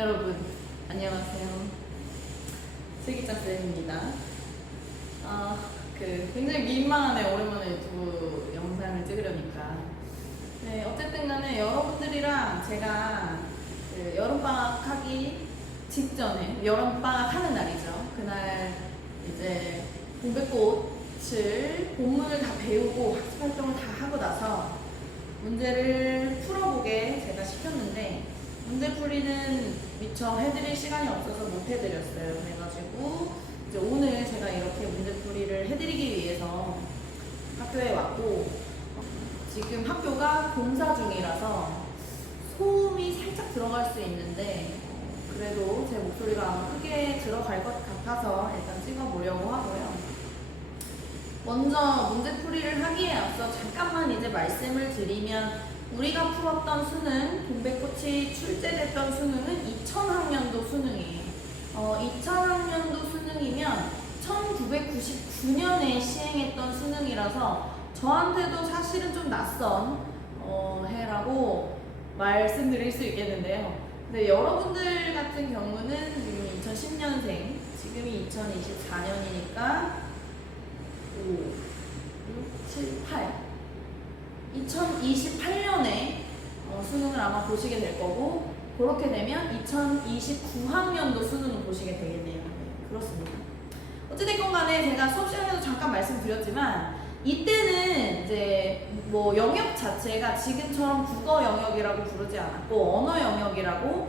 여러분, 안녕하세요. 슬기짱쌤입니다. 굉장히 민망하네, 오랜만에 유튜브 영상을 찍으려니까. 네, 어쨌든 간에 여러분들이랑 제가 여름방학 하기 직전에, 여름방학 하는 날이죠. 그날 이제 동백꽃을, 본문을 다 배우고 학습 활동을 다 하고 나서 문제를 풀어보게 제가 시켰는데, 문제풀이는 미처 해드릴 시간이 없어서 못 해드렸어요. 그래가지고 이제 오늘 제가 이렇게 문제풀이를 해드리기 위해서 학교에 왔고, 지금 학교가 공사 중이라서 소음이 살짝 들어갈 수 있는데 그래도 제 목소리가 아마 크게 들어갈 것 같아서 일단 찍어보려고 하고요. 먼저 문제풀이를 하기에 앞서 잠깐만 이제 말씀을 드리면, 우리가 풀었던 수능, 동백꽃이 출제됐던 수능은 2000학년도 수능이에요. 2000학년도 수능이면 1999년에 시행했던 수능이라서 저한테도 사실은 좀 낯선 해라고 말씀드릴 수 있겠는데요. 근데 여러분들 같은 경우는 지금 2010년생, 지금이 2024년이니까 5, 6, 7, 8 2028년에 수능을 아마 보시게 될 거고, 그렇게 되면 2029학년도 수능을 보시게 되겠네요. 네, 그렇습니다. 어찌됐건 간에 제가 수업 시간에도 잠깐 말씀드렸지만, 이때는 이제 뭐 영역 자체가 지금처럼 국어 영역이라고 부르지 않았고 언어 영역이라고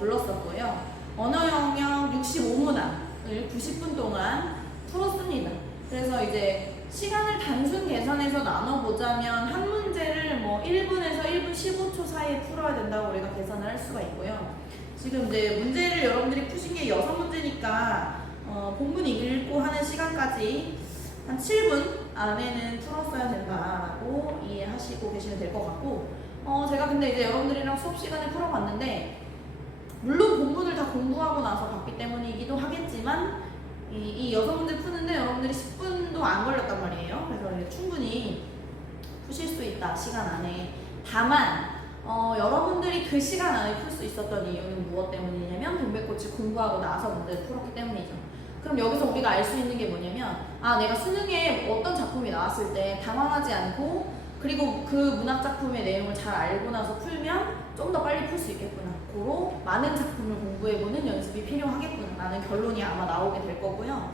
불렀었고요. 언어 영역 65문항을 90분 동안 풀었습니다. 그래서 이제 시간을 단순 계산해서 나눠보자면 한 문제를 뭐 1분에서 1분 15초 사이에 풀어야 된다고 우리가 계산을 할 수가 있고요. 지금 이제 문제를 여러분들이 푸신 게 6문제니까 본문 읽고 하는 시간까지 한 7분 안에는 풀었어야 된다라고 이해하시고 계시면 될 것 같고, 제가 근데 이제 여러분들이랑 수업 시간에 풀어봤는데, 물론 본문을 다 공부하고 나서 봤기 때문이기도 하겠지만, 이 6문제 푸는데 여러분들이 10분도 안 걸렸단 말이에요. 그래서 이제 충분히 푸실 수 있다, 시간 안에. 다만 여러분들이 그 시간 안에 풀 수 있었던 이유는 무엇 때문이냐면, 동백꽃을 공부하고 나서 문제를 풀었기 때문이죠. 그럼 여기서 우리가 알 수 있는 게 뭐냐면, 내가 수능에 어떤 작품이 나왔을 때 당황하지 않고, 그리고 그 문학 작품의 내용을 잘 알고 나서 풀면 좀 더 빨리 풀 수 있겠구나, 고로 많은 작품을 공부해보는 연습이 필요하겠구나 라는 결론이 아마 나오게 될 거고요.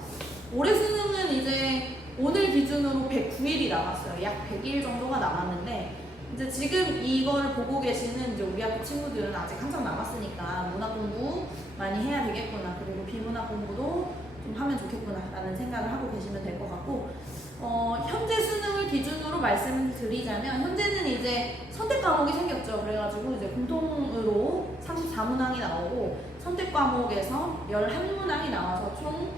올해 수능은 이제 오늘 기준으로 109일이 남았어요. 약 100일 정도가 남았는데, 이제 지금 이걸 보고 계시는 이제 우리 학교 친구들은 아직 한참 남았으니까 문학 공부 많이 해야 되겠구나, 그리고 비문학 공부도 좀 하면 좋겠구나 라는 생각을 하고 계시면 될 것 같고, 현재 수능을 기준으로 말씀을 드리자면, 현재는 이제 선택 과목이 생겼죠. 그래가지고 이제 공통으로 34문항이 나오고, 선택 과목에서 11문항이 나와서 총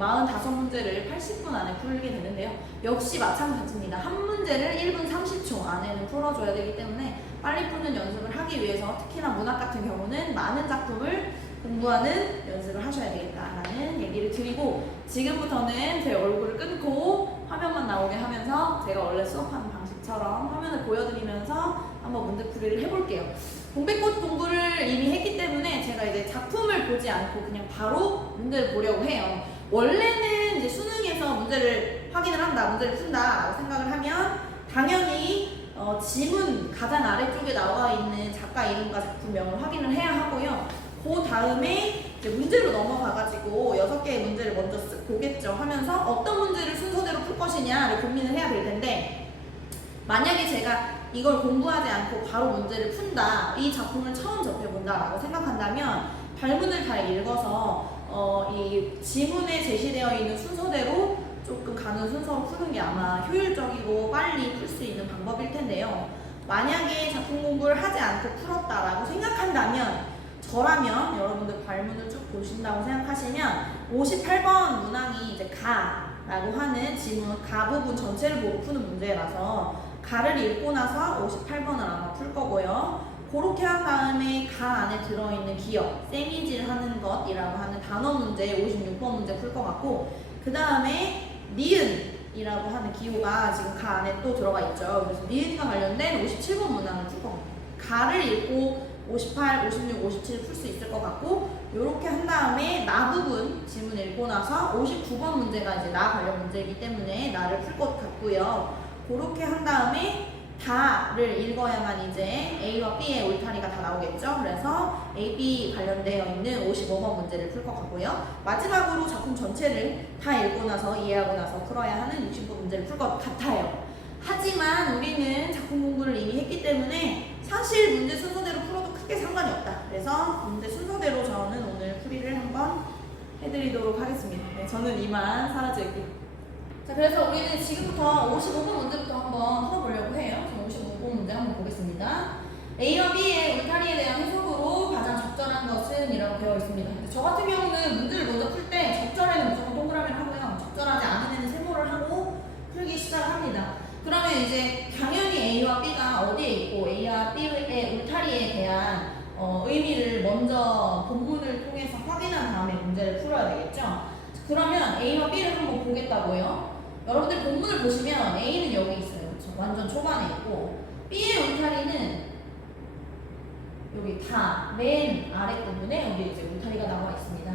45문제를 80분 안에 풀게 되는데요. 역시 마찬가지입니다. 한 문제를 1분 30초 안에는 풀어줘야 되기 때문에 빨리 푸는 연습을 하기 위해서, 특히나 문학 같은 경우는 많은 작품을 공부하는 연습을 하셔야 되겠다라는 얘기를 드리고, 지금부터는 제 얼굴을 끊고 화면만 나오게 하면서 제가 원래 수업하는 방식처럼 화면을 보여드리면서 한번 문제풀이를 해볼게요. 동백꽃 공부를 이미 했기 때문에 제가 이제 작품을 보지 않고 그냥 바로 문제를 보려고 해요. 원래는 이제 수능에서 문제를 확인을 한다, 문제를 푼다 라고 생각을 하면 당연히 지문 가장 아래쪽에 나와 있는 작가 이름과 작품명을 확인을 해야 하고요. 그 다음에 이제 문제로 넘어가가지고 6개의 문제를 먼저 쓱 보겠죠. 하면서 어떤 문제를 순서대로 풀 것이냐를 고민을 해야 될 텐데, 만약에 제가 이걸 공부하지 않고 바로 문제를 푼다, 이 작품을 처음 접해본다 라고 생각한다면, 발문을 잘 읽어서 이 지문에 제시되어 있는 순서대로 조금 가는 순서로 푸는 게 아마 효율적이고 빨리 풀 수 있는 방법일 텐데요. 만약에 작품 공부를 하지 않고 풀었다라고 생각한다면, 저라면 여러분들 발문을 쭉 보신다고 생각하시면 58번 문항이 이제 가라고 하는 지문 가 부분 전체를 보고 푸는 문제라서 가를 읽고 나서 58번을 아마 풀 거고요. 그렇게 한 다음에 가 안에 들어있는 기억, 세미질 하는 것이라고 하는 단어 문제 56번 문제 풀 것 같고, 그 다음에 니은이라고 하는 기호가 지금 가 안에 또 들어가 있죠. 그래서 니은과 관련된 57번 문항을 풀 겁니다. 가를 읽고 58, 56, 57 풀 수 있을 것 같고 이렇게 한 다음에 나 부분 질문 읽고 나서 59번 문제가 이제 나 관련 문제이기 때문에 나를 풀 것 같고요. 그렇게 한 다음에 다를 읽어야만 이제 A와 B의 울타리가 다 나오겠죠. 그래서 A, B 관련되어 있는 55번 문제를 풀 것 같고요. 마지막으로 작품 전체를 다 읽고 나서 이해하고 나서 풀어야 하는 60번 문제를 풀 것 같아요. 하지만 우리는 작품 공부를 이미 했기 때문에 사실 문제 순서대로 풀어도 크게 상관이 없다. 그래서 문제 순서대로 저는 오늘 풀이를 한번 해드리도록 하겠습니다. 네, 저는 이만 사라질게요. 자, 그래서 우리는 지금부터 55번 문제부터 한번 풀어보려고 해요. 55번 문제 한번 보겠습니다. A와 B의 울타리에 대한 해석으로 가장 적절한 것은 이라고 되어 있습니다. 근데 저 같은 경우는 문제를 먼저 풀 때 적절에는 무조건 동그라미를 하고요. 적절하지 않은 애는 세모를 하고 풀기 시작합니다. 그러면 이제 당연히 A와 B가 어디에 있고 A와 B의 울타리에 대한 의미를 먼저 본문을 통해서 확인한 다음에 문제를 풀어야 되겠죠. 그러면 A와 B를 한번 보겠다고요. 여러분들 본문을 보시면 A는 여기 있어요. 그렇죠? 완전 초반에 있고 B의 울타리는 여기 다 맨 아래 부분에 여기 이제 울타리가 나와 있습니다.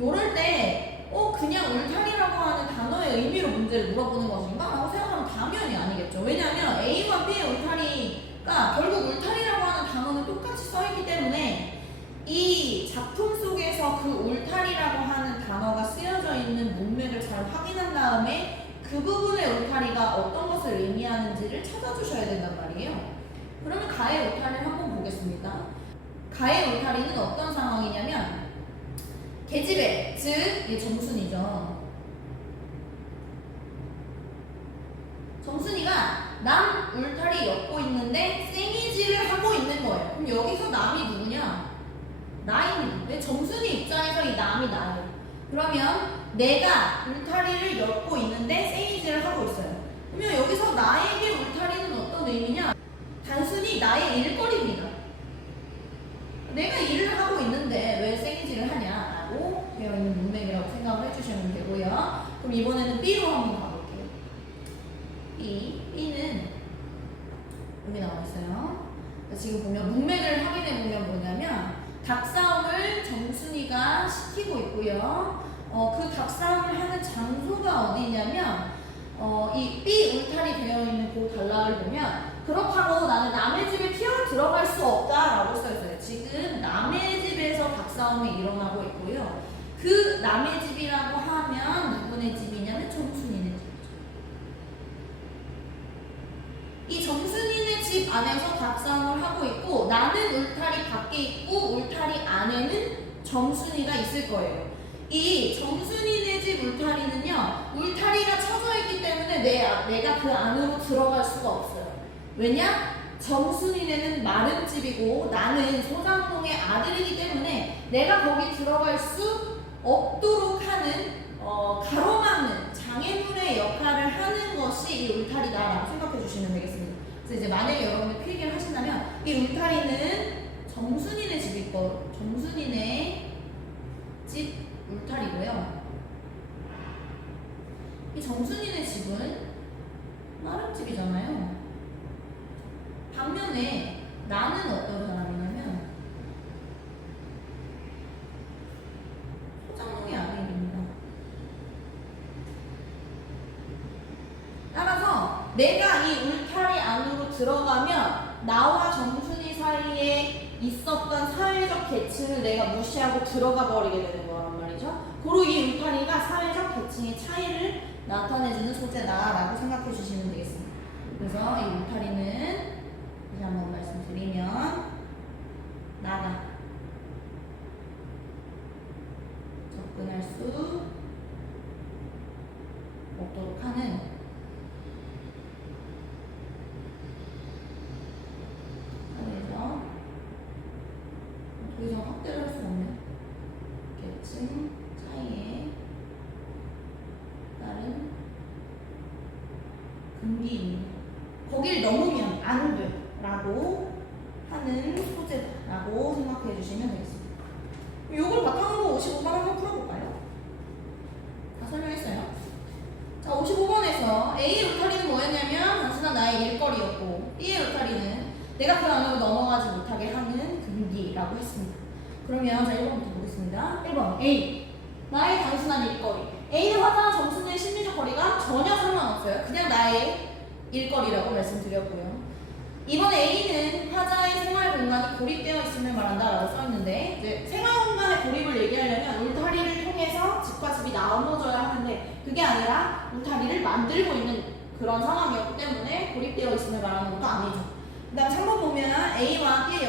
요럴 때 그냥 울타리라고 하는 단어의 의미로 문제를 물어보는 것인가? 라고 생각하면 당연히 아니겠죠. 왜냐하면 A와 B의 울타리가 결국 울타리라고 하는 단어는 똑같이 써있기 때문에 이 작품 속에서 그 울타리라고 하는 단어가 쓰여져 있는 문맥을 잘 확인한 다음에 그 부분의 울타리가 어떤 것을 의미하는지를 찾아주셔야 된단 말이에요. 그러면 가의 울타리를 한번 보겠습니다. 가의 울타리는 어떤 상황이냐면 계집애, 즉 이게 정순이죠. 정순이가 남 울타리 엮고 있는데 생이질을 하고 있는 거예요. 그럼 여기서 남이 누구냐? 나입니다. 왜 정순이 입장에서 이 남이 나예요. 그러면 내가 울타리를 엮고 있는데 생이질을 하고 있어요. 그러면 여기서 나에게 울타리는 어떤 의미냐? 단순히 나의 일거리입니다. 내가 일을 하고 있는데 왜 생이질을 하냐라고 되어 있는 문맥이라고 생각을 해주시면 되고요. 그럼 이번에는 B로 한번 가볼게요. B는 여기 나와 있어요. 지금 보면 문맥을 확인해 보면 뭐냐면 닭싸움을 정순이가 시키고 있고요. 그 닭싸움을 하는 장소가 어디냐면 이 B 울타리 되어 있는 그 단락을 보면 그렇다고 나는 남의 집에 튀어 들어갈 수 없다라고 써있어요. 지금 남의 집에서 닭싸움이 일어나고 있고요. 그 남의 집이라고 하면 누구네 집이냐면 정순이네 집이죠. 이 정순이네 집 안에서 닭싸움을 하고 있고 나는 울타리 밖에 있고 울타리 안에는 정순이가 있을 거예요. 이 정순이네 집 울타리는요. 울타리가 쳐져 있기 때문에 내가 그 안으로 들어갈 수가 없어요. 왜냐? 정순이네는 마른 집이고 나는 소장농의 아들이기 때문에 내가 거기 들어갈 수 없도록 하는 가로막는 장애물의 역할을 하는 것이 이 울타리다라고 생각해 주시면 되겠습니다. 그래서 이제 만약에 여러분들 필기를 하신다면 이 울타리는 정순이네 집일 거, 정순이네 집 울타리고요. 이 정순이네 집은 마른 집이잖아요. 반면에 나는 어떤 사람이냐면 소장농의 아들입니다. 따라서 내가 이 울타리 안으로 들어가면 나와 정순이 사이에 있었던 사회적 계층을 내가 무시하고 들어가 버리게 되는 거란 말이죠. 고로 이 울타리가 사회적 계층의 차이를 나타내주는 소재다라고 생각해 주시면 되겠습니다. 그래서 이 울타리는 다시 한번 말씀드리면 나가 접근할 수 없도록 하는 사회적 더 이상 확대를 할 수 없는 계층 차이에 따른 금기입니다. 거길 넘으면 안 돼 라고 하는 소재라고 생각해 주시면 되겠습니다. 이걸 바탕으로 55번 한번 풀어볼까요? 다 설명했어요. 자, 55번에서 A의 울타리는 뭐였냐면 단순한 나의 일거리였고 B의 울타리는 내가 그 안으로 넘어가지 못하게 하는 금기 일거리라고 했습니다. 그러면 자 1번부터 보겠습니다. 1번 A. 나의 단순한 일거리. A는 화자와 정순이의 심리적 거리가 전혀 상관없어요. 그냥 나의 일거리라고 말씀드렸고요. 이번에 A는 화자의 생활 공간이 고립되어 있음을 말한다 라고 써있는데 이제 생활 공간의 고립을 얘기하려면 울타리를 통해서 집과 집이 나눠져야 하는데 그게 아니라 울타리를 만들고 있는 그런 상황이었기 때문에 고립되어 있음을 말하는 것도 아니죠. 그 다음 3번 보면 A와 B의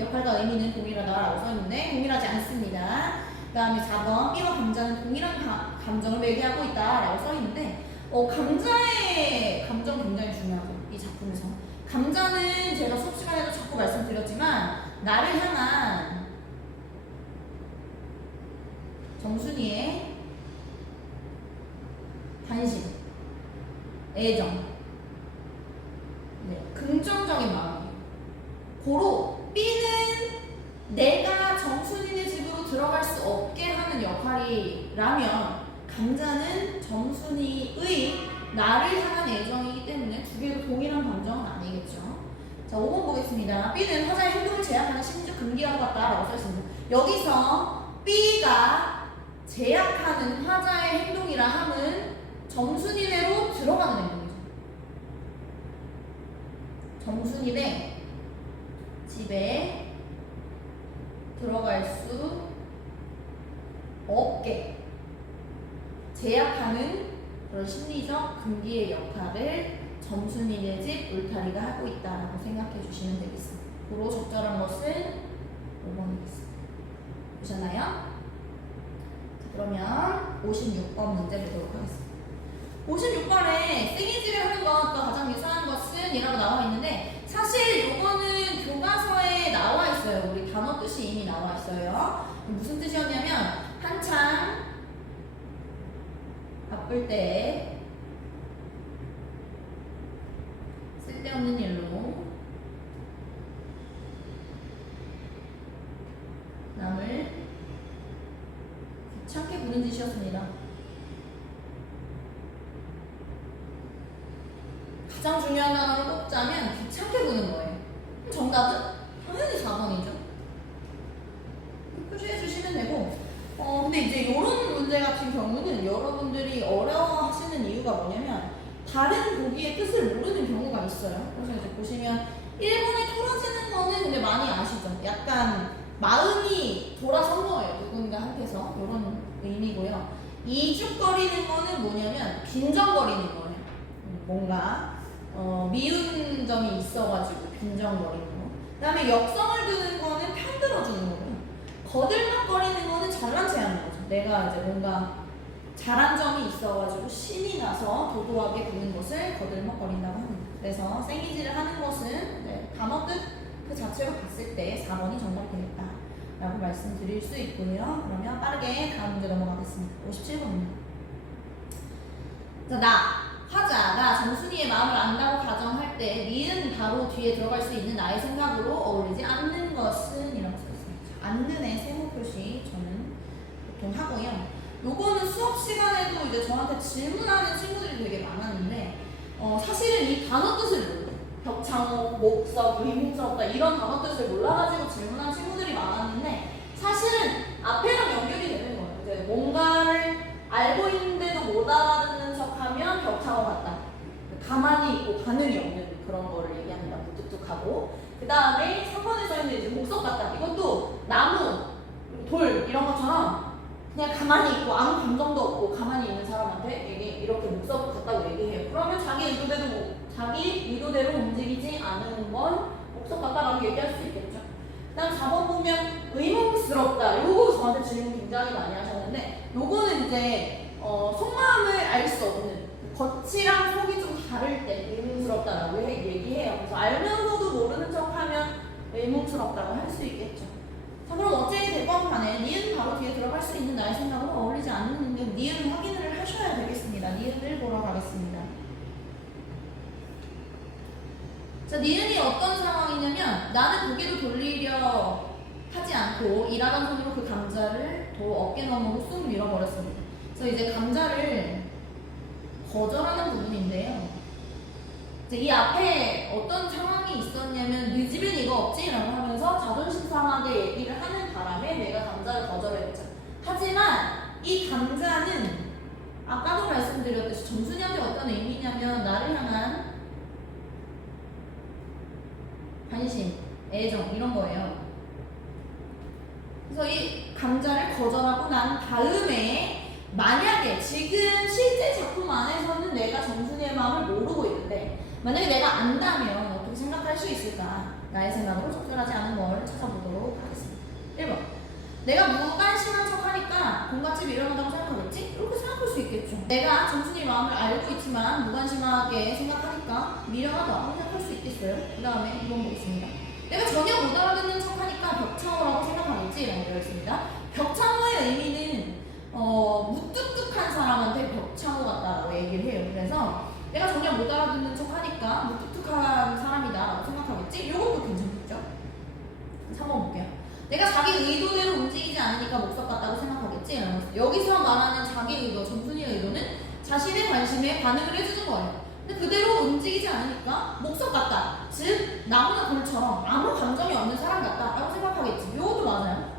역할과 의미는 동일하다 라고 써있는데 동일하지 않습니다. 그 다음에 4번 B와 감자는 동일한 감정을 매개하고 있다 라고 써있는데 감자의 감정 굉장히 중요하죠. 이 작품에서 감자는 제가 수업 시간에도 자꾸 말씀드렸지만 나를 향한 정순이의 관심, 애정, 긍정적인 마음이에요. 고로 B는 내가 정순이네 집으로 들어갈 수 없게 하는 역할이라면 감자는 정순이의 나를 향한 애정이기 때문에 두 개도 동일한 감정은 아니겠죠. 자, 5번 보겠습니다. B는 화자의 행동을 제약하는 심리적 금기와도 같다라고 써있습니다. 여기서 B가 제약하는 화자의 행동이라 함은 정순이네로 들어가는 행동이죠. 정순이네 집에 들어갈 수 없게 제약하는 그런 심리적 금기의 역할을 정순이네 집 울타리가 하고 있다라고 생각해 주시면 되겠습니다. 고로 적절한 것은 5번이겠습니다. 보셨나요? 자, 그러면 56번 문제 보도록 하겠습니다. 56번에 생이지를 하는 것과 가장 유사한 것은 이라고 나와 있는데 사실 이거는 교과서에 나와 있어요. 우리 단어 뜻이 이미 나와 있어요. 무슨 뜻이었냐면 한창 바쁠 때 쓸데없는 일로 남을 귀찮게 구는 짓이었습니다. 가장 중요한 단어를 꼽자면 귀찮게 구는 거예요. 정답은 당연히 4번이죠. 표시해 주시면 되고 근데 이제 이런 문제 같은 경우는 여러분들이 어려워하시는 이유가 뭐냐면 다른 보기의 뜻을 모르는 경우가 있어요. 그래서 이제 보시면 1번에 털어지는 거는 근데 많이 아시죠? 약간 마음이 돌아선 거예요. 누군가한테서 이런 의미고요. 이죽거리는 거는 뭐냐면 빈정거리는 거예요. 뭔가 미운 점이 있어가지고 빈정거리는 거. 그 다음에 역성을 두는 거는 편들어주는 거고요. 거들먹거리는 거는 잘난 체 하는 거죠. 내가 이제 뭔가 잘한 점이 있어가지고 신이 나서 도도하게 구는 것을 거들먹거린다고 합니다. 그래서 생이지를 하는 것은 단어 뜻 그 자체로 봤을 때 4번이 정답이 되겠다 라고 말씀드릴 수 있고요. 그러면 빠르게 다음 문제 넘어가겠습니다. 57번입니다. 자, 화자가 정순이의 마음을 안다고 가정할 때 니은 바로 뒤에 들어갈 수 있는 나의 생각으로 어울리지 않는 것은 이라고 써있습니다. 않는의 세모 표시 저는 보통 하고요. 요거는 수업 시간에도 이제 저한테 질문하는 친구들이 되게 많았는데 사실은 이 단어 뜻을 몰라요. 벽창호, 목석, 의문스럽다 이런 단어 뜻을 몰라가지고 질문한 친구들이 많았는데 사실은 앞에랑 연결이 되는 거예요. 이제 뭔가를 알고 있는데도 못 알아듣는 척하면 벽창호 같다. 가만히 있고 반응이 없는 그런 거를 얘기합니다. 무뚝뚝하고. 그 다음에 3번에 써있는 이제 목석 같다. 이것도 나무, 돌 이런 것처럼 그냥 가만히 있고 아무 감정도 없고 가만히 있는 사람한테 이렇게 목석 같다고 얘기해요. 그러면 자기 의도대로 움직이지 않은 건 목석 같다라고 얘기할 수 있겠죠. 그 다음 4번 보면 의문스럽다. 요거 저한테 질문 굉장히 많이 하셨는데 요거는 이제 속마음을 알 수 없는 겉이랑 속이 좀 다를 때 의문스럽다라고 얘기해요. 그래서 알면서도 모르는 척하면 의문스럽다고 할 수 있겠죠. 자, 그럼 어찌 됐건 간에 니은 바로 뒤에 들어갈 수 있는 나의 생각은 어울리지 않는데 니은 확인을 하셔야 되겠습니다. 니은을 보러 가겠습니다. 자, 니은이 어떤 상황이냐면 나는 고개를 돌리려 하지 않고 일하던 손으로 그 감자를 더 어깨 너머로 쑥 밀어버렸습니다. 그래서 이제 감자를 거절하는 부분인데요. 이제 이 앞에 어떤 상황이 있었냐면 네 집엔 이거 없지? 라고 하면서 자존심 상하게 얘기를 하는 바람에 내가 감자를 거절했죠. 하지만 이 감자는 아까도 말씀드렸듯이 정순이한테 어떤 의미냐면 나를 향한 관심, 애정 이런 거예요. 그래서 이 감자를 거절하고 난 다음에 만약에 지금 실제 작품 안에서는 내가 정순이의 마음을 모르고 있는데 만약에 내가 안다면 어떻게 생각할 수 있을까? 나의 생각으로 적절하지 않은 걸 찾아보도록 하겠습니다. 1번 내가 무관심한 척하니까 본갓집이 일어난다고 생각하겠지? 이렇게 생각할 수 있겠죠. 내가 정순이의 마음을 알고 있지만 무관심하게 생각하니까 미련하다 생각할 수 있겠어요. 그 다음에 2번 보겠습니다. 내가 전혀 못 알아듣는 척하니까 벽창호라고 생각하겠지? 라고 되어 있습니다. 벽창호의 의미는 무뚝뚝한 사람한테 벽창호 같다라고 얘기를 해요. 그래서 내가 전혀 못 알아듣는 척하니까 무뚝뚝한 사람이다 라고 생각하겠지? 이것도 괜찮겠죠? 3번 볼게요. 내가 자기 의도대로 움직이지 않으니까 목석 같다고 생각하겠지? 여기서 말하는 자기 의도, 정순이의 의도는 자신의 관심에 반응을 해주는 거예요. 근데 그대로 움직이지 않으니까 목석 같다. 즉 나무나 돌처럼 아무 감정이 없는 사람 같다 라고 생각하겠지. 이것도 맞아요.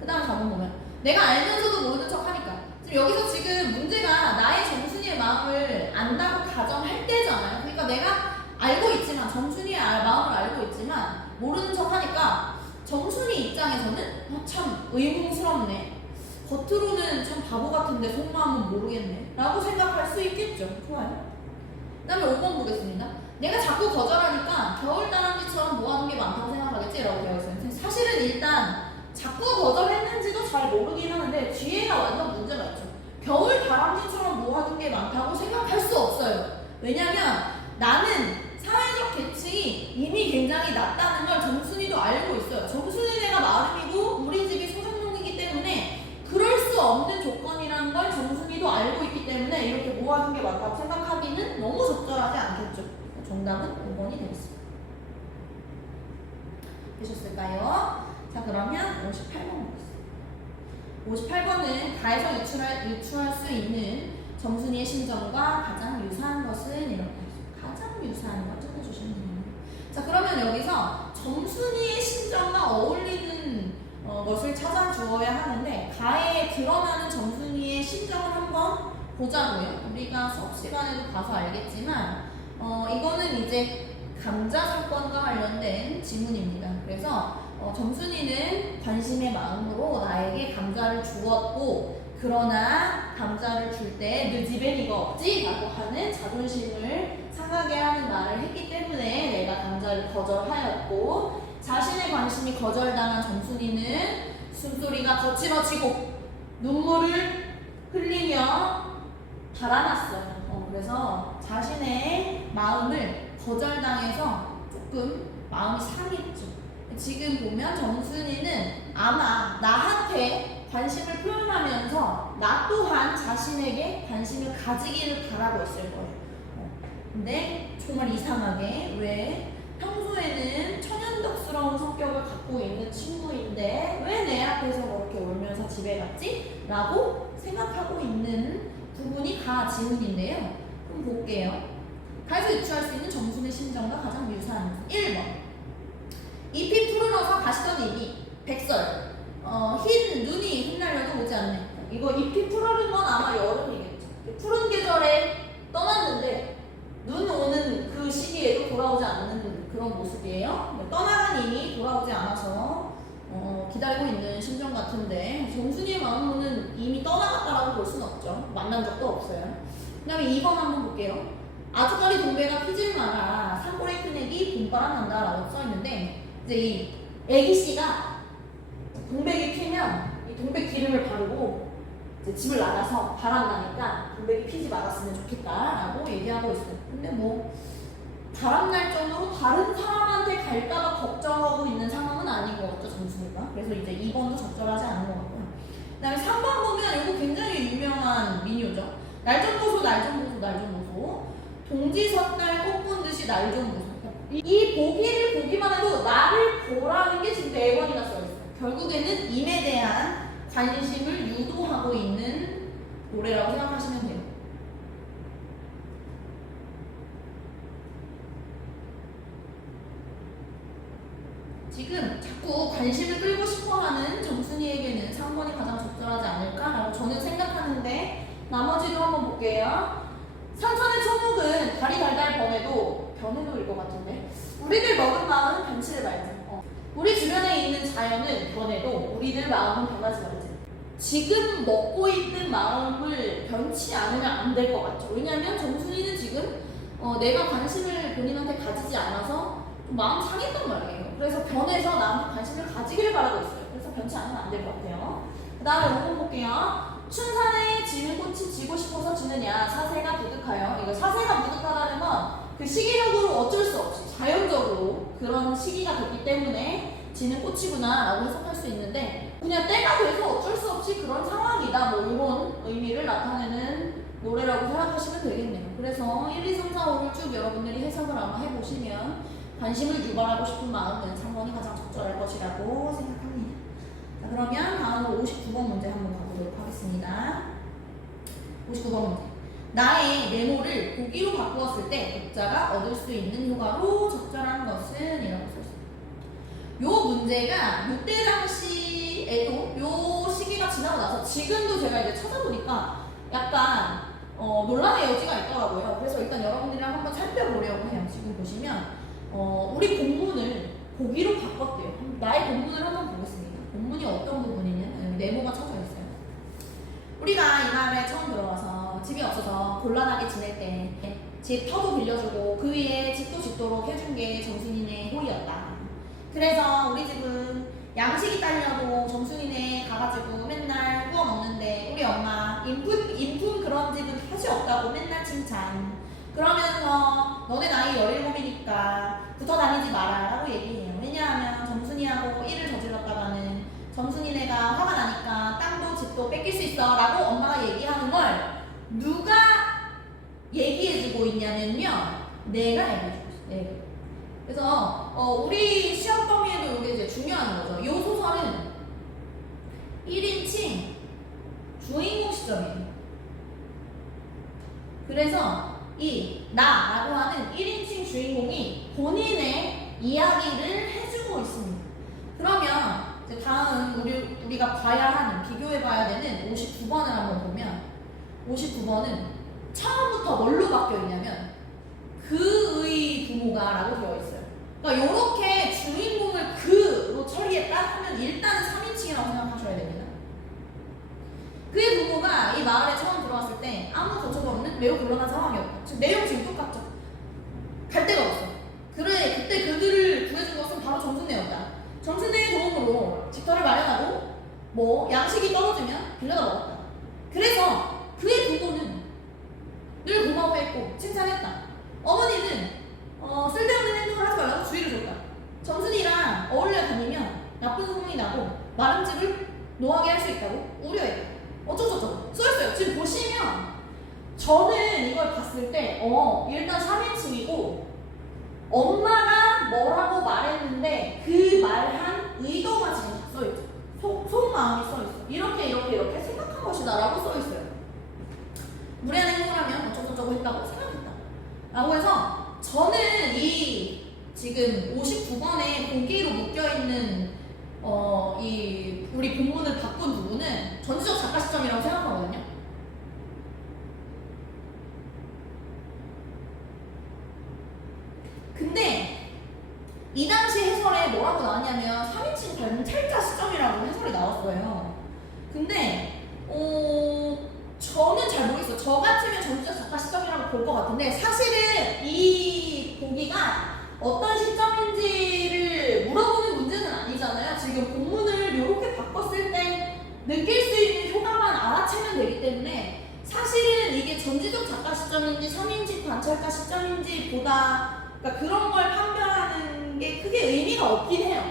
그 다음 4번 보면 내가 알면서도 모르는 척 하니까 여기서 지금 문제가 나의 정순이의 마음을 안다고 가정할 때잖아요. 그러니까 내가 알고 있지만 정순이의 마음을 알고 있지만 모르는 척 하니까 정순이 입장에서는 참 의문스럽네. 겉으로는 참 바보 같은데 속마음은 모르겠네 라고 생각할 수 있겠죠. 좋아요. 그 다음에 5번 보겠습니다. 내가 자꾸 거절하니까 겨울다람쥐처럼 모아둔 게 많다고 생각하겠지? 라고 되어 있어요. 사실은 일단 자꾸 거절했는지도 잘 모르긴 하는데 뒤에가 완전 문제가 있죠. 겨울다람쥐처럼 모아둔 게 많다고 생각할 수 없어요. 왜냐면 나는 사회적 계층이 이미 굉장히 낮다는 걸 정순이도 알고 있어요. 정순이네가 나름이고 우리 집이 소상공이기 때문에 그럴 수 없는 조건이라는 걸 정순이도 알고 있기 때문에 이렇게 모아둔 게 많다고 생각하기는 너무 적절하지 않겠죠. 정답은 5번이 되겠습니다. 되셨을까요? 자, 그러면 58번 보겠습니다. 58번은 가에서 유추할 수 있는 정순이의 심정과 가장 유사한 것은 이렇게 가장 유사한 걸 찾아주시면 됩니다. 자, 그러면 여기서 정순이의 심정과 어울리는 것을 찾아주어야 하는데 가에 드러나는 정순이의 심정을 한번 보자고요. 우리가 수업 시간에도 봐서 알겠지만 이거는 이제 감자 사건과 관련된 지문입니다. 그래서 정순이는 관심의 마음으로 나에게 감자를 주었고 그러나 감자를 줄 때 너 집엔 이거 없지? 라고 하는 자존심을 상하게 하는 말을 했기 때문에 내가 감자를 거절하였고 자신의 관심이 거절당한 정순이는 숨소리가 거칠어지고 눈물을 흘리며 달아났어요. 그래서 자신의 마음을 거절당해서 조금 마음이 상했죠. 지금 보면 정순이는 아마 나한테 관심을 표현하면서 나 또한 자신에게 관심을 가지기를 바라고 있을 거예요. 근데 정말 이상하게 왜 평소에는 천연덕스러운 성격을 갖고 있는 친구인데 왜 내 앞에서 그렇게 울면서 집에 갔지? 라고 생각하고 있는 부분이 가 지문인데요. 그럼 볼게요. 가에서 유추할 수 있는 정순의 심정과 가장 유사한 1번 잎이 푸르러서 가시던 잎이 백설 흰 눈이 흩날려도 오지 않네. 이거 잎이 푸르른 건 아마 여름이겠죠. 푸른 계절에 떠났는데 눈 오는 그 시기에도 돌아오지 않는 그런 모습이에요. 떠나간 이미 돌아오지 않아서 기다리고 있는 심정 같은데 정순이의 마음으로는 이미 떠나갔다라고 볼 수는 없죠. 만난 적도 없어요. 그 다음에 2번 한번 볼게요. 아주까리 동배가 피질 마라 산골의 큰애기 봄바람 난다 라고 써있는데 이제 이 애기씨가 동백이 피면 이 동백 기름을 바르고 이제 집을 나가서 바람 나니까 동백이 피지 말았으면 좋겠다라고 얘기하고 있어요. 근데 뭐 바람 날 정도로 다른 사람한테 갈까봐 걱정하고 있는 상황은 아닌 것 같죠, 정순이가. 그래서 이제 2번도 적절하지 않은 것 같고요. 그 다음에 3번 보면 이거 굉장히 유명한 민요죠. 날 좀 보소, 날 좀 보소, 날 좀 보소. 동지섣달 꽃본 듯이 날 좀 보소. 이 보기를 보기만 해도 나를 보라는 게 지금 4번이나 써있어요. 결국에는 임에 대한 관심을 유도하고 있는 노래라고 생각하시면 돼요. 관심을 끌고 싶어하는 정순이에게는 3번이 가장 적절하지 않을까라고 저는 생각하는데 나머지도 한번 볼게요. 산천의 초목은 달이 달달 변해도일 것 같은데 우리들 먹은 마음은 변치를 말지. 우리 주변에 있는 자연은 변해도 우리들 마음은 변하지 말지. 지금 먹고 있는 마음을 변치 않으면 안 될 것 같죠. 왜냐하면 정순이는 지금 내가 관심을 본인한테 가지지 않아서 좀 마음 상했단 말이에요. 그래서 변해서 나한테 관심을 가지기를 바라고 있어요. 그래서 변치 않으면 안 될 것 같아요. 그 다음에 5번 볼게요. 춘산에 지는 꽃이 지고 싶어서 지느냐, 사세가 부득하여. 이거 사세가 부득하다는 건 그 시기적으로 어쩔 수 없이 자연적으로 그런 시기가 됐기 때문에 지는 꽃이구나 라고 해석할 수 있는데 그냥 때가 돼서 어쩔 수 없이 그런 상황이다 뭐 이런 의미를 나타내는 노래라고 생각하시면 되겠네요. 그래서 1, 2, 3, 4, 5를 쭉 여러분들이 해석을 아마 해보시면 관심을 유발하고 싶은 마음은 3번이 가장 적절할 것이라고 생각합니다. 자, 그러면 다음으로 59번 문제 한번 가보도록 하겠습니다. 59번 문제. 나의 네모를 고기로 바꾸었을 때 독자가 얻을 수 있는 효과로 적절한 것은? 이라고 썼습니다. 요 문제가 이때 당시에도 요 시기가 지나고 나서 지금도 제가 이제 찾아보니까 약간 논란의 여지가 있더라고요. 그래서 일단 여러분들이랑 한번 살펴보려고 해요. 지금 보시면 우리 본문을 고기로 바꿨대요. 나의 본문을 한번 보겠습니다. 본문이 어떤 부분이냐? 네모가 쳐져 있어요. 우리가 이 마을에 처음 들어와서 집이 없어서 곤란하게 지낼 때 집 터도 빌려주고 그 위에 집도 짓도록 해준 게 정순이네 호의였다. 그래서 우리 집은 양식이 딸려도 정순이네 가가지고 맨날 구워 먹는데 우리 엄마 인품 그런 집은 다시 없다고 맨날 칭찬. 그러면서 너네 나이 17이니까 붙어 다니지 마라 라고 얘기해요. 왜냐하면 정순이하고 일을 저질렀다가는 정순이네가 화가 나니까 땅도 집도 뺏길 수 있어 라고 엄마가 얘기하는 걸 누가 얘기해주고 있냐면요, 내가 얘기해주고 있어요. 내가. 그래서 우리 시험 범위에도 이게 이제 중요한 거죠. 이 소설은 1인칭 주인공 시점이에요. 그래서 이 나라고 하는 1인칭 주인공이 본인의 이야기를 해주고 있습니다. 그러면 이제 다음 우리가 봐야 하는, 비교해봐야 되는 59번을 한번 보면 59번은 처음부터 뭘로 바뀌어 있냐면 그의 부모가 라고 되어 있어요. 그러니까 이렇게 주인공을 그로 처리했다 하면 일단은 3인칭이라고 생각하셔야 됩니다. 그의 부모가 이 마을에 처음 들어왔을 때 아무 거처도 없는 매우 곤란한 상황이었고, 즉 내용 지금 똑같죠. 갈 데가 없어. 그래, 그때 그들을 구해준 것은 바로 정순애였다. 정순애의 도움으로 집터를 마련하고 뭐 양식이 떨어지면 빌려다 먹었다. 그래서 그의 부모는 늘 고마워했고 칭찬했다. 어머니는 쓸데없는 행동을 하지 말라고 주의를 줬다. 정순이랑 어울려 다니면 나쁜 소문이 나고 마른 집을 노하게 할 수 있다고 우려했다. 어쩌고저쩌고 써있어요. 지금 보시면 저는 이걸 봤을 때 일단 3인칭이고 엄마가 뭐라고 말했는데 그 말한 의도가 지금 다 써있죠. 속마음이 써있어. 이렇게 생각한 것이다 라고 써있어요. 무례한 행동을 하면 어쩌고저쩌고 했다고 생각했다 라고 해서 저는 이 지금 59번에 고기로 묶여있는 이 우리 본문을 바꾼 부분은 전지적 작가 시점이라고 생각하거든요. 근데 이 당시 해설에 뭐라고 나왔냐면 3인칭 관찰자 시점이라고 해설이 나왔어요. 근데 저는 잘 모르겠어요. 저 같으면 전지적 작가 시점이라고 볼 것 같은데 사실은 이 보기가 어떤 시점인지를 물어보는 문제는 아니잖아요. 지금 본문을 이렇게 바꿨을 때 느낄 수 있는 효과만 알아채면 되기 때문에 사실은 이게 전지적 작가 시점인지 3인칭 관찰자 시점인지 보다 그러니까 그런 걸 판별하는 게 크게 의미가 없긴 해요.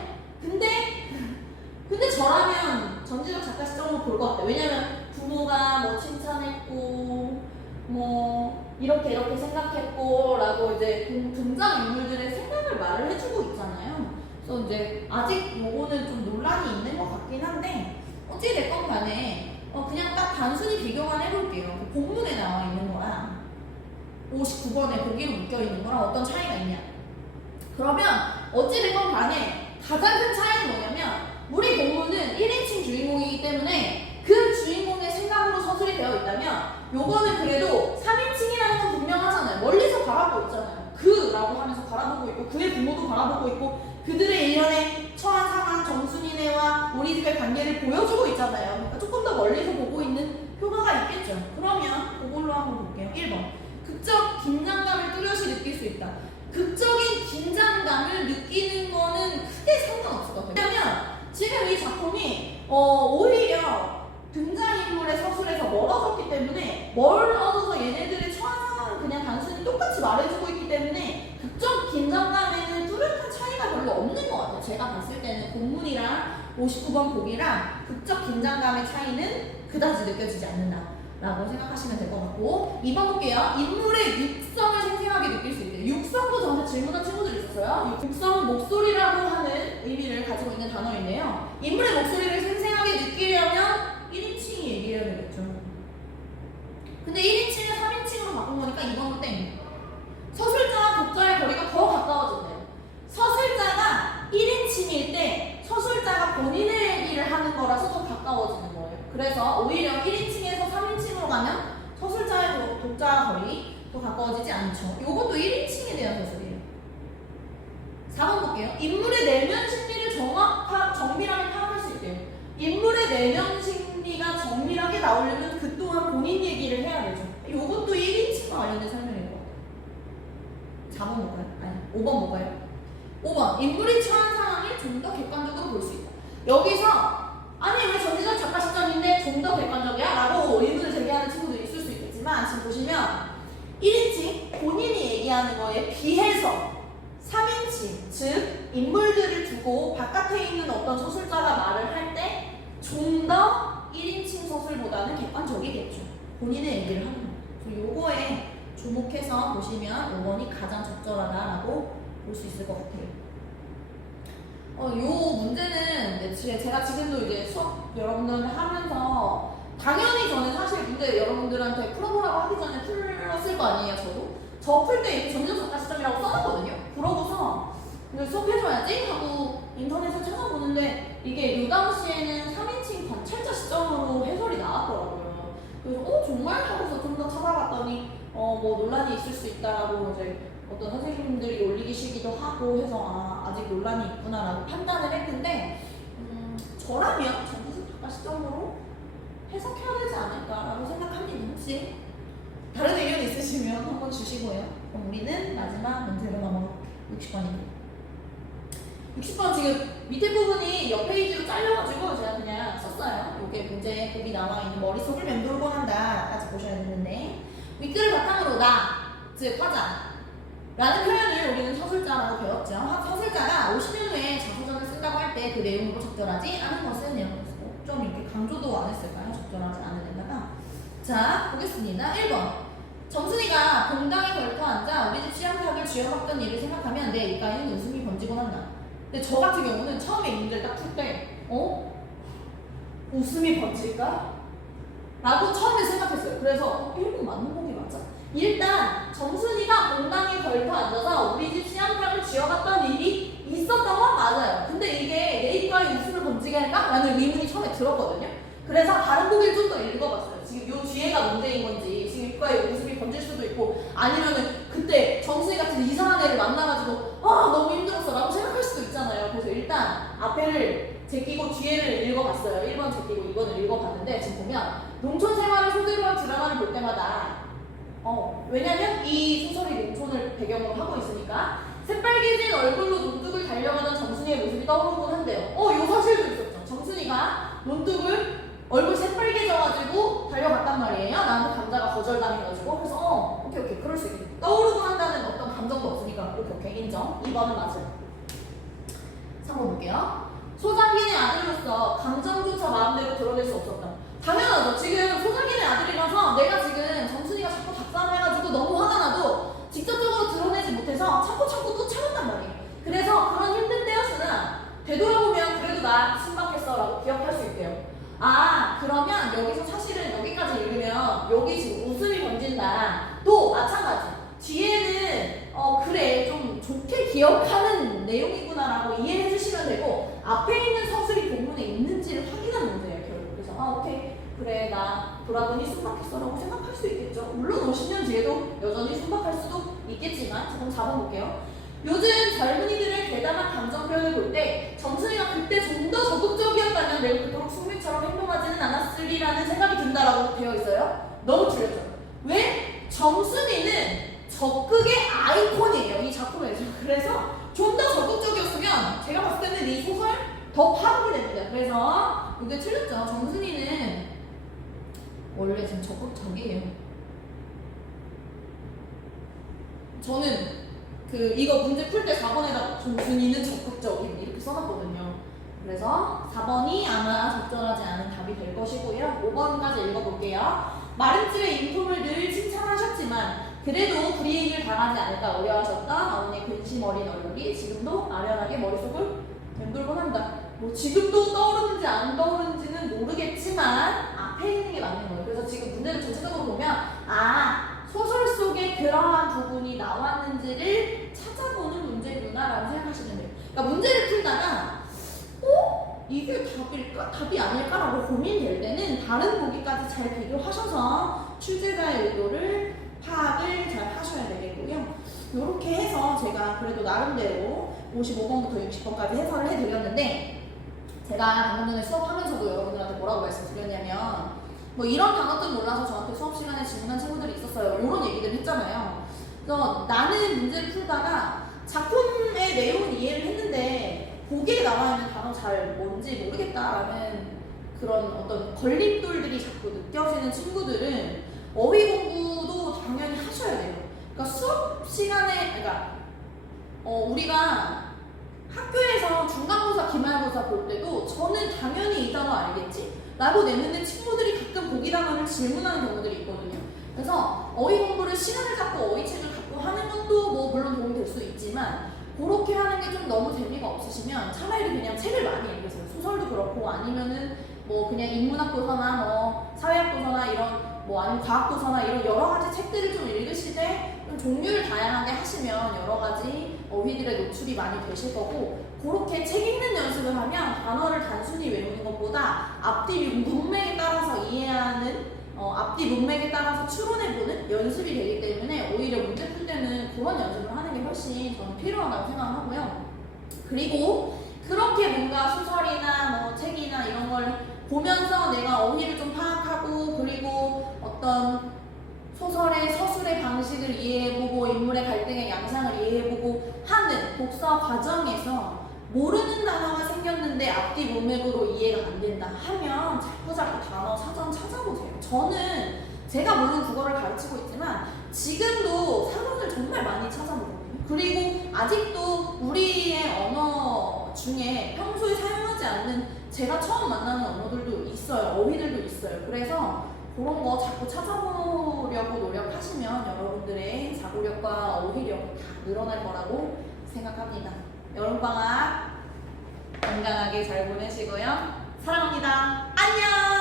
근데 저라면 전지적 작가 시점으로 볼 것 같아요. 왜냐면 부모가 뭐 칭찬했고 뭐 이렇게 생각했고 라고 이제 등장인물들의 생각을 말을 해주고 있잖아요. 그래서 이제 아직 요거는 좀 논란이 있는 것 같긴 한데 어찌됐건 간에 그냥 딱 단순히 비교만 해볼게요. 그 본문에 나와 있는 거랑 59번에 고기로 묶여있는 거랑 어떤 차이가 있냐. 그러면 어찌됐건 간에 가장 큰 차이는 뭐냐면 우리 본문은 1인칭 주인공이기 때문에 그 주인공의 생각으로 서술이 되어 있다면 요거는 그래도 3인칭이라는 건 분명하잖아요. 멀리서 바라보고 있잖아요. 그라고 하면서 바라보고 있고 그의 부모도 바라보고 있고 그들의 일련의 처한 상황, 정순이네와 우리 집의 관계를 보여주고 있잖아요. 그러니까 조금 더 멀리서 보고 있는 효과가 있겠죠. 그러면 그걸로 한번 볼게요. 1번. 극적 긴장감을 뚜렷이 느낄 수 있다. 극적인 긴장감을 느끼는 거는 크게 상관없을 것 같아요. 왜냐면 지금 이 작품이 오히려 등장인물의 서술에서 멀어졌기 때문에 멀어져서 얘네들의 처한 상황을 그냥 단순히 똑같이 말해주고 있기 때문에 극적 긴장감에는 뚜렷한 차이가 별로 없는 것 같아요. 제가 봤을 때는 본문이랑 59번 보기랑 극적 긴장감의 차이는 그다지 느껴지지 않는다라고 생각하시면 될 것 같고 2번 볼게요. 인물의 육성을 생생하게 느낄 수 있대요. 육성도 저한테 질문한 친구들이 있었어요. 육성은 목소리라고 하는 의미를 가지고 있는 단어인데요. 인물의 목소리를 생생하게 느끼려면 1인칭이 얘기해야 되겠죠. 근데 1인칭을 3인칭으로 바꾼 거니까 2번도 땡. 서술자와 독자의 거리가 더 가까워졌네요. 서술자가 1인칭일 때 서술자가 본인의 일을 하는 거라서 더 가까워지는 거예요. 그래서 오히려 1인칭에서 3인칭으로 가면 서술자의 독자 거리 더 가까워지지 않죠. 이것도 1인칭에 대한 서술이에요. 4번 볼게요. 인물의 내면 심리를 정밀하게 파악할 수 있대요. 인물의 내면 심리가 정밀하게 나오려면 그 또한 본인 얘기를 해야 되죠. 이것도 1인칭과 관련된 설명인 것 같아요. 4번 볼까요? 아니, 5번 볼까요? 5번. 인물이 처한 상황을 좀 더 객관적으로 볼 수 있다. 여기서 아니 왜 전지적 작가 시점인데 좀 더 객관적이야? 라고 의문을 제기하는 친구들이 있을 수 있겠지만 지금 보시면 1인칭 본인이 얘기하는 거에 비해서 3인칭 즉 인물들을 두고 바깥에 있는 어떤 서술자가 말을 할 때 좀 더 1인칭 서술보다는 객관적이겠죠. 본인의 얘기를 하는 거예요. 그래서 요거에 주목해서 보시면 5번이 가장 적절하다라고 볼 수 있을 것 같아요. 요 문제는 제가 지금도 이제 수업 여러분들한테 하면서 당연히 저는 사실 문제 여러분들한테 풀어보라고 하기 전에 풀었을 거 아니에요. 저 풀 때 전지적 작가 시점이라고 써놨거든요. 그러고서 근데 수업해줘야지 하고 인터넷을 찾아보는데 이게 요 당시에는 3인칭 관찰자 시점으로 해설이 나왔더라고요. 그래서 정말 하고서 좀 더 찾아봤더니 뭐 논란이 있을 수 있다라고 이제 어떤 선생님들이 올리시기도 하고 해서 아직 논란이 있구나라고 판단을 했는데 저라면 전지적 작가 시점으로 해석해야 되지 않을까라고 생각합니다. 혹시 다른 의견 있으시면 한번 주시고요. 그럼 우리는 마지막 문제로 넘어갈게요. 60번입니다. 60번 지금 밑에 부분이 옆 페이지로 잘려가지고 제가 그냥 썼어요. 이게 문제 답이 나와 있는 머릿속을 맴돌고 한다까지 보셔야 되는데 윗글을 바탕으로 즉 화자 라는 표현을 우리는 서술자라고 배웠죠. 서술자가 50년 후에 자서전을 쓴다고 할 때 그 내용으로 적절하지 않은 것은 좀 이렇게 강조도 안 했을까요? 적절하지 않은 데다가 자 보겠습니다. 1번 정순이가 공당에 걸터 앉아 우리 집 씨앗학을 쥐어박던 일을 생각하면 내 입가에는 웃음이 번지곤 한다. 근데 저 같은 경우는 처음에 이 문제를 딱 풀 때 웃음이 번질까? 라고 처음에 생각했어요. 그래서 1번 맞는 곡이 맞아? 일단 정순이가 공당에 걸터 앉아서 우리 집 씨앗학을 쥐어박던 일이 있었던 건 맞아요. 근데 이게 내 입가에 웃음을 번지게 할까? 라는 의문이 처음에 들었거든요. 그래서 다른 곡을 좀 더 읽어봤어요. 지금 요 뒤에가 문제인 건지 지금 입가에 웃음이 번질 수도 있고 아니면은 그때 정순이 같은 이상한 애를 만나가지고 너무 힘들었어 라고 생각할 수도 있잖아요. 그래서 일단 앞에를 제끼고 뒤에를 읽어봤어요. 1번 제끼고 2번을 읽어봤는데 지금 보면 농촌 생활을 소재로 한 드라마를 볼 때마다 왜냐면 이 소설이 농촌을 배경으로 하고 있으니까 새빨개진 얼굴로 논둑을 달려가던 정순이의 모습이 떠오르곤 한대요. 요 사실도 있었죠. 정순이가 논둑을 얼굴 새빨개져가지고 달려갔단 말이에요. 나한테 감자가 거절당해가지고. 그래서 오케이 그럴 수 있겠다. 떠오르곤 한다는 어떤 감정도 없으니까 오케이 인정. 2번은 맞아요. 3번 볼게요. 소장기의 아들로서 감정조차 마음대로 드러낼 수 없었다. 당연하죠. 지금 소장기의 아들이라서 내가 지금 정순이가 자꾸 답답해가지고 너무 화가 나도 직접적으로 드러내지 못해서 참고 또 참았단 말이에요. 그래서 그런 힘든 때였으나 되돌아보면 그래도 나 신박했어 라고 기억할 수 있대요. 그러면 여기서 사실은 여기까지 읽으면 여기 지금 웃음이 번진다. 또 마찬가지. 뒤에는 그래 좀 좋게 기억하는 내용이구나라고 이해해 주시면 되고 앞에 있는 서술이 본문에 있는지를 확인하는 문제예요 결국. 그래서 오케이 그래 나 돌아보니 순박했어라고 생각할 수 있겠죠. 물론 50년 뒤에도 여전히 순박할 수도 있겠지만 자, 그럼 4번 볼게요. 요즘 젊은이들의 대담한 감정 표현을 볼 때 정순이가 그때 좀 더 적극적이었다면 내가 그토록 숙미처럼 행동하지는 않았으리라는 생각이 든다라고 되어 있어요. 너무 틀렸죠. 왜? 정순이는 적극의 아이콘이에요 이 작품에서. 그래서 좀 더 적극적이었으면 제가 봤을 때는 이 소설 더 파악이 됩니다. 그래서 이게 틀렸죠. 정순이는 원래 지금 적극적이에요. 저는 이거 문제 풀 때 4번에다가 정순이는 적극적임 이렇게 써놨거든요. 그래서 4번이 아마 적절하지 않은 답이 될 것이고요. 5번까지 읽어볼게요. 마름집의 인품을 늘 칭찬하셨지만 그래도 불이익을 당하지 않을까 우려하셨던 어머니의 근심 어린 얼굴이 지금도 아련하게 머릿속을 맴돌곤 한다. 뭐 지금도 떠오르는지 안 떠오르는지는 모르겠지만 앞에 있는 게 맞는 거예요. 그래서 지금 문제를 전체적으로 보면 소설 속에 그러한 부분이 나왔는지를 찾아보는 문제구나라고 생각하시면 돼요. 그러니까 문제를 풀다가 이게 답일까? 답이 아닐까라고 고민될 때는 다른 보기까지 잘 비교하셔서 출제자의 의도를 파악을 잘 하셔야 되겠고요. 이렇게 해서 제가 그래도 나름대로 55번부터 60번까지 해설을 해드렸는데 제가 방금 전에 수업하면서도 여러분들한테 뭐라고 말씀드렸냐면 뭐 이런 단어들 몰라서 저한테 수업 시간에 질문한 친구들이 있었어요. 이런 얘기들 했잖아요. 그래서 나는 문제를 풀다가 작품의 내용은 이해를 했는데 보기에 나와 있는 단어 잘 뭔지 모르겠다라는 그런 어떤 걸림돌들이 자꾸 느껴지는 친구들은 어휘 공부도 당연히 하셔야 돼요. 그러니까 수업 시간에 우리가 학교에서 중간고사, 기말고사 볼 때도 저는 당연히 이 단어 알겠지? 라고 내는데 친구들이 가끔 보기 단어를 질문하는 경우들이 있거든요. 그래서 어휘 공부를 시간을 갖고 어휘책을 갖고 하는 것도 뭐 물론 도움이 될 수 있지만 그렇게 하는 게 좀 너무 재미가 없으시면 차라리 그냥 책을 많이 읽으세요. 소설도 그렇고 아니면은 뭐 그냥 인문학 도서나 뭐 사회학 도서나 이런 뭐 아니면 과학 도서나 이런 여러 가지 책들을 좀 읽으실 때 좀 종류를 다양하게 하시면 여러 가지 어휘들의 노출이 많이 되실 거고 그렇게 책 읽는 연습을 하면 단어를 단순히 외우는 것보다 앞뒤 문맥에 따라서 이해하는 앞뒤 문맥에 따라서 추론해보는 연습이 되기 때문에 오히려 문제 풀 때는 그런 연습을 하는 게 훨씬 저는 필요하다고 생각하고요. 그리고 그렇게 뭔가 소설이나 뭐 책이나 이런 걸 보면서 내가 어휘를 좀 파악하고 그리고 어떤 소설의 서술의 방식을 이해해보고 인물의 갈등의 양상을 이해해보고 하는 독서 과정에서 모르는 단어가 생겼는데 앞뒤 문맥으로 이해가 안 된다 하면 자꾸 단어 사전 찾아보세요. 저는 제가 물론 국어를 가르치고 있지만 지금도 사전을 정말 많이 찾아보거든요. 그리고 아직도 우리의 언어 중에 평소에 사용하지 않는 제가 처음 만나는 언어들도 있어요. 어휘들도 있어요. 그래서 그런 거 자꾸 찾아보려고 노력하시면 여러분들의 사고력과 어휘력 다 늘어날 거라고 생각합니다. 여름방학 건강하게 잘 보내시고요. 사랑합니다. 안녕!